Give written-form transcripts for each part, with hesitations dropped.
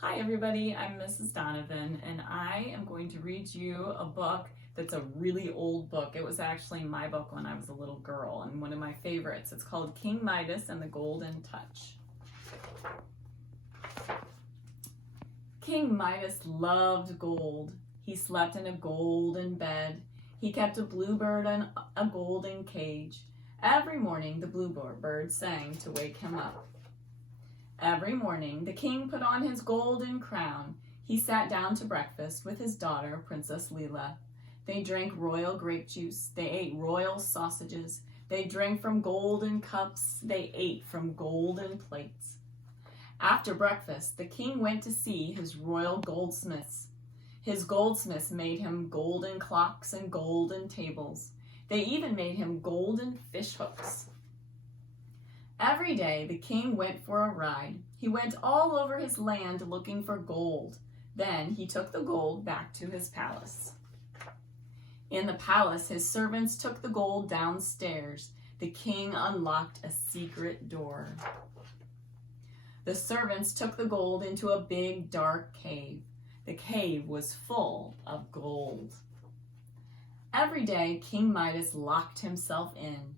Hi everybody, I'm Mrs. Donovan and I am going to read you a book that's a really old book. It was actually my book when I was a little girl and one of my favorites. It's called King Midas and the Golden Touch. King Midas loved gold. He slept in a golden bed. He kept a bluebird in a golden cage. Every morning the bluebird sang to wake him up. Every morning, the king put on his golden crown. He sat down to breakfast with his daughter, Princess Leela. They drank royal grape juice. They ate royal sausages. They drank from golden cups. They ate from golden plates. After breakfast, the king went to see his royal goldsmiths. His goldsmiths made him golden clocks and golden tables. They even made him golden fish hooks. Every day the king went for a ride. He went all over his land looking for gold. Then he took the gold back to his palace. In the palace, his servants took the gold downstairs. The king unlocked a secret door. The servants took the gold into a big dark cave. The cave was full of gold. Every day King Midas locked himself in.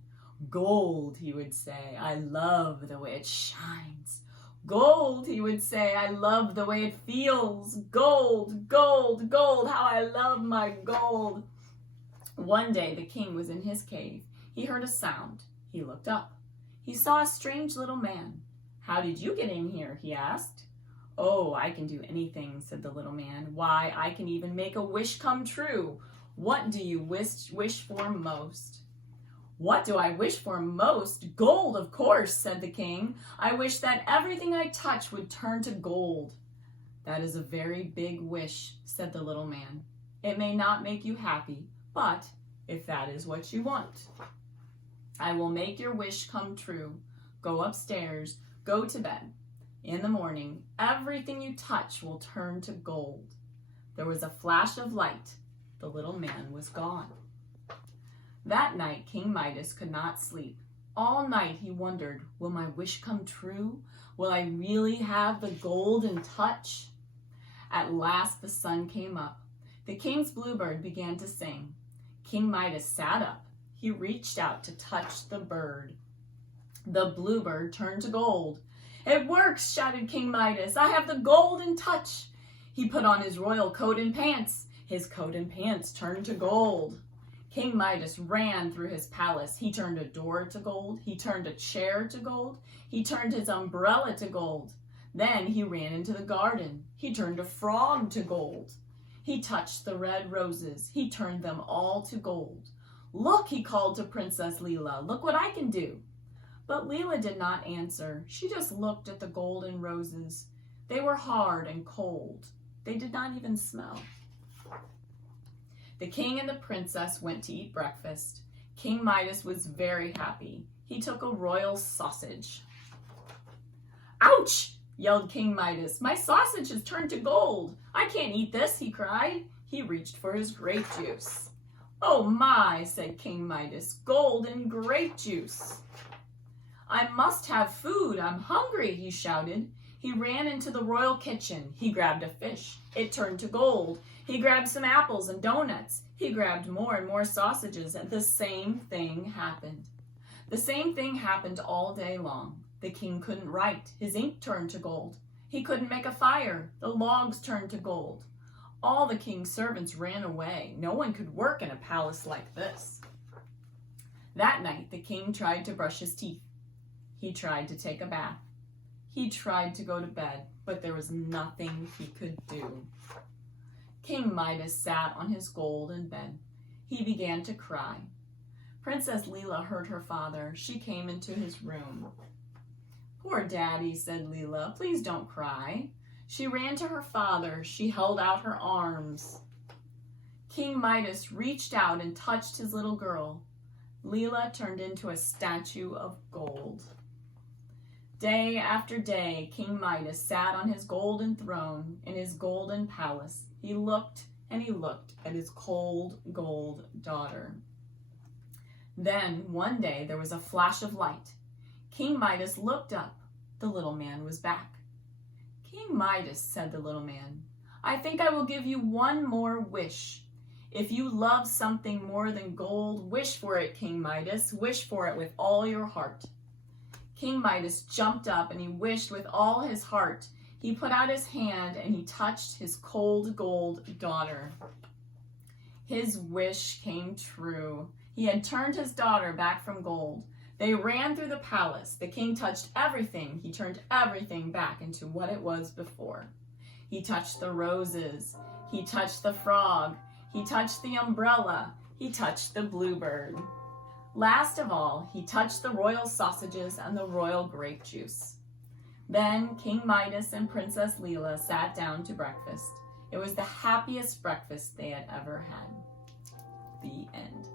Gold, he would say, I love the way it shines. Gold, he would say, I love the way it feels. Gold, gold, gold, how I love my gold. One day the king was in his cave. He heard a sound. He looked up. He saw a strange little man. How did you get in here? He asked. Oh, I can do anything, said the little man. Why, I can even make a wish come true. What do you wish for most? What do I wish for most? Gold, of course, said the king. I wish that everything I touch would turn to gold. That is a very big wish, said the little man. It may not make you happy, but if that is what you want, I will make your wish come true. Go upstairs, go to bed. In the morning, everything you touch will turn to gold. There was a flash of light. The little man was gone. That night, King Midas could not sleep. All night he wondered, will my wish come true? Will I really have the golden touch? At last the sun came up. The king's bluebird began to sing. King Midas sat up. He reached out to touch the bird. The bluebird turned to gold. It works, shouted King Midas. I have the golden touch. He put on his royal coat and pants. His coat and pants turned to gold. King Midas ran through his palace. He turned a door to gold. He turned a chair to gold. He turned his umbrella to gold. Then he ran into the garden. He turned a frog to gold. He touched the red roses. He turned them all to gold. Look, he called to Princess Leela. Look what I can do. But Leela did not answer. She just looked at the golden roses. They were hard and cold. They did not even smell. The king and the princess went to eat breakfast. King Midas was very happy. He took a royal sausage. Ouch! Yelled King Midas. My sausage has turned to gold. I can't eat this, he cried. He reached for his grape juice. Oh my, said King Midas. Golden grape juice. I must have food. I'm hungry, he shouted. He ran into the royal kitchen. He grabbed a fish. It turned to gold. He grabbed some apples and donuts. He grabbed more and more sausages, and the same thing happened. The same thing happened all day long. The king couldn't write. His ink turned to gold. He couldn't make a fire. The logs turned to gold. All the king's servants ran away. No one could work in a palace like this. That night, the king tried to brush his teeth. He tried to take a bath. He tried to go to bed, but there was nothing he could do. King Midas sat on his golden bed. He began to cry. Princess Leela heard her father. She came into his room. Poor daddy, said Leela. Please don't cry. She ran to her father. She held out her arms. King Midas reached out and touched his little girl. Leela turned into a statue of gold. Day after day, King Midas sat on his golden throne in his golden palace. He looked and he looked at his cold gold daughter. Then, one day, there was a flash of light. King Midas looked up. The little man was back. King Midas, said the little man, I think I will give you one more wish. If you love something more than gold, wish for it, King Midas. Wish for it with all your heart. King Midas jumped up and he wished with all his heart. He put out his hand and he touched his cold gold daughter. His wish came true. He had turned his daughter back from gold. They ran through the palace. The king touched everything. He turned everything back into what it was before. He touched the roses. He touched the frog. He touched the umbrella. He touched the bluebird. Last of all, he touched the royal sausages and the royal grape juice. Then King Midas and Princess Leela sat down to breakfast. It was the happiest breakfast they had ever had. The end.